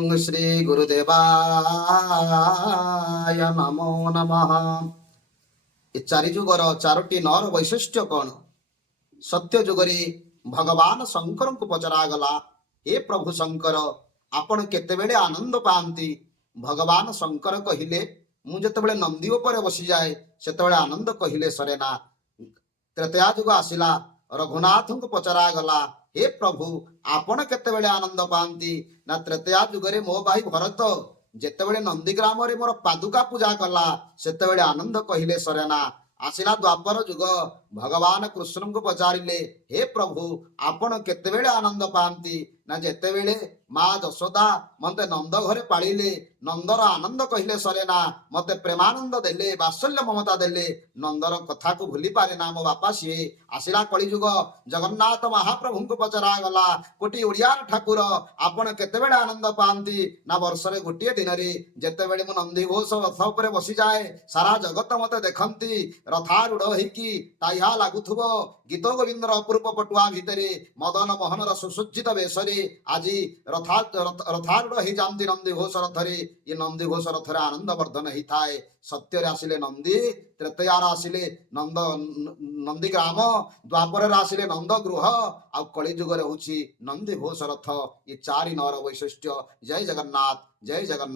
श्री गुरुदेवाय नमो नमः। ए चारि जुगर चारोटी नर वैशिष्ट्य कौन? सत्य जुगरे भगवान शंकर को पचरा गला, हे प्रभु शंकर आपण केतेबेले आनंद पाती? भगवान शंकर कहिले, मु जेतेबेले नंदी उपरे बसी जाए सेतेबेले आनंद कहिले सरेना। त्रेतया जुग आसिला, रघुनाथ को पचरा गला, हे प्रभु आपण केतेबेले आनंद पाती? ना त्रेतया जुगरे मो भाई भरत जेतेबेले नंदीग्राम रे मोर पादुका पूजा कला सेतेबेले आनंद कहिले सरेना। आसिला द्वापर जुग, भगवान कृष्ण को पचारिले, हे प्रभु आपण केतेबेले आनंद पाती? ना जेतेबेले माँ यशोदा मते नंद घरे पालिले नंदर आनंद कहिले सरेना। मते प्रेमानंद देले, बात्सल्य ममता देले, नंदर कथा को भूली पारे ना मो बापा सीए। आसिला कलिजुग, जगन्नाथ महाप्रभु को पचरा गला, कोटी ओडिया ठाकुर आपण केतेबेले आनंद पाती? ना वर्षरे गोटे दिन रे जेतेबेले मु नंदी घोष रथ उपरे बसी जाए सारा जगत मते देखंती रथारूढ़ होइकी ताइहा लागुथुबो गीत गोविंदर अपूर्व पटुआ भितरे मदन मोहनर सुसज्जित बेशरे आज रथारूढ़ हो जाती नंदी घोष रथरे। ये नंदी घोष रथरे आनंद वर्धन होता है। सत्य आसिले नंदी, त्रेतयार आसिले नंद नंदीग्राम, द्वापर आसिले नंद गृह, आ कलिजुगर हूँ नंदी घोष रथ। ये चारि नर वैशिष्ट्य। जय जगन्नाथ, जय जगन्नाथ।